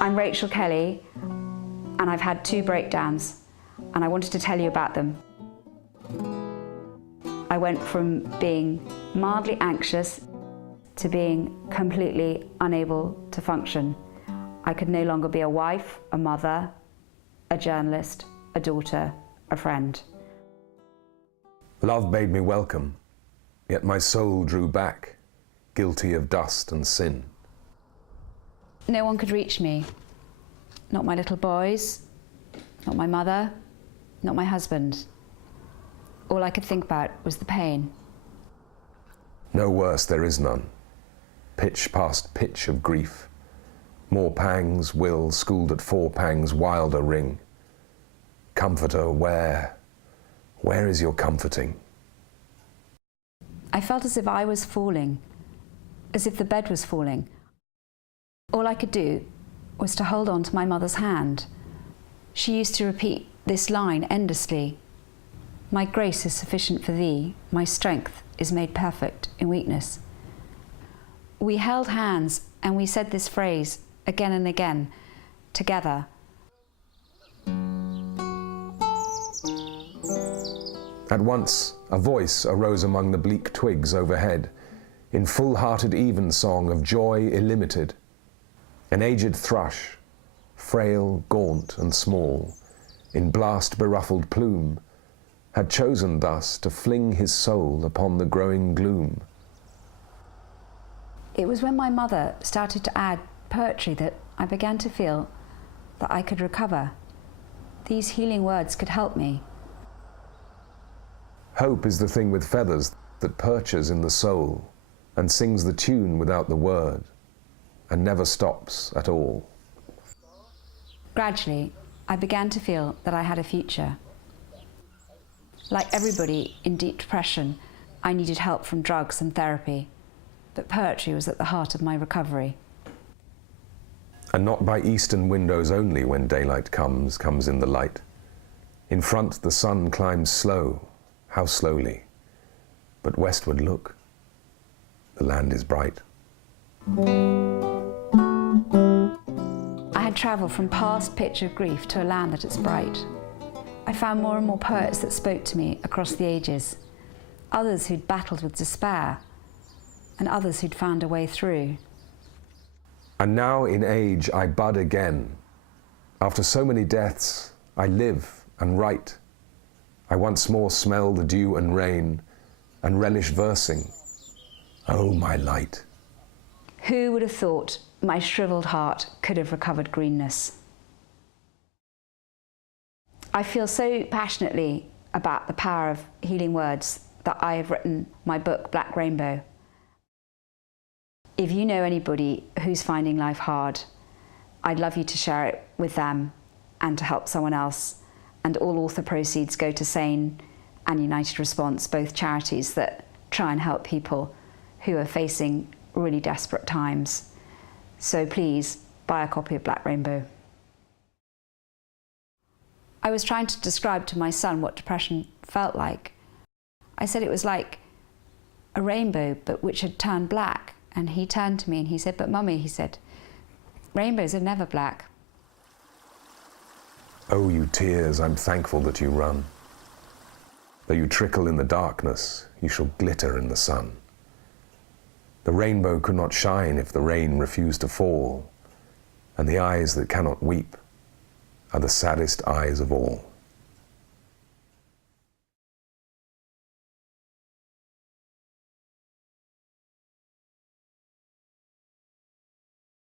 I'm Rachel Kelly, and I've had 2 breakdowns, and I wanted to tell you about them. I went from being mildly anxious to being completely unable to function. I could no longer be a wife, a mother, a journalist, a daughter, a friend. Love bade me welcome, yet my soul drew back, guilty of dust and sin. No one could reach me. Not my little boys, not my mother, not my husband. All I could think about was the pain. No worse there is none. Pitch past pitch of grief. More pangs will, schooled at 4 pangs, wilder ring. Comforter, where is your comforting? I felt as if I was falling, as if the bed was falling. All I could do was to hold on to my mother's hand. She used to repeat this line endlessly. My grace is sufficient for thee, my strength is made perfect in weakness. We held hands and we said this phrase again and again, together. At once, a voice arose among the bleak twigs overhead, in full-hearted evensong of joy illimited. An aged thrush, frail, gaunt and small, in blast-beruffled plume, had chosen thus to fling his soul upon the growing gloom. It was when my mother started to add poetry that I began to feel that I could recover. These healing words could help me. Hope is the thing with feathers that perches in the soul and sings the tune without the word and never stops at all. Gradually, I began to feel that I had a future. Like everybody in deep depression, I needed help from drugs and therapy, but poetry was at the heart of my recovery. And not by eastern windows only when daylight comes in the light. In front the sun climbs slow, how slowly, but westward look, the land is bright. I had travelled from past pitch of grief to a land that is bright. I found more and more poets that spoke to me across the ages, others who'd battled with despair, and others who'd found a way through. And now in age I bud again. After so many deaths, I live and write. I once more smell the dew and rain, and relish versing. Oh, my light. Who would have thought my shriveled heart could have recovered greenness? I feel so passionately about the power of healing words that I have written my book, Black Rainbow. If you know anybody who's finding life hard, I'd love you to share it with them and to help someone else. And all author proceeds go to SANE and United Response, both charities that try and help people who are facing really desperate times. So please buy a copy of Black Rainbow. I was trying to describe to my son what depression felt like. I said it was like a rainbow, but which had turned black. And he turned to me and he said, "But Mummy," he said, "rainbows are never black." Oh, you tears, I'm thankful that you run. Though you trickle in the darkness, you shall glitter in the sun. The rainbow could not shine if the rain refused to fall, and the eyes that cannot weep are the saddest eyes of all.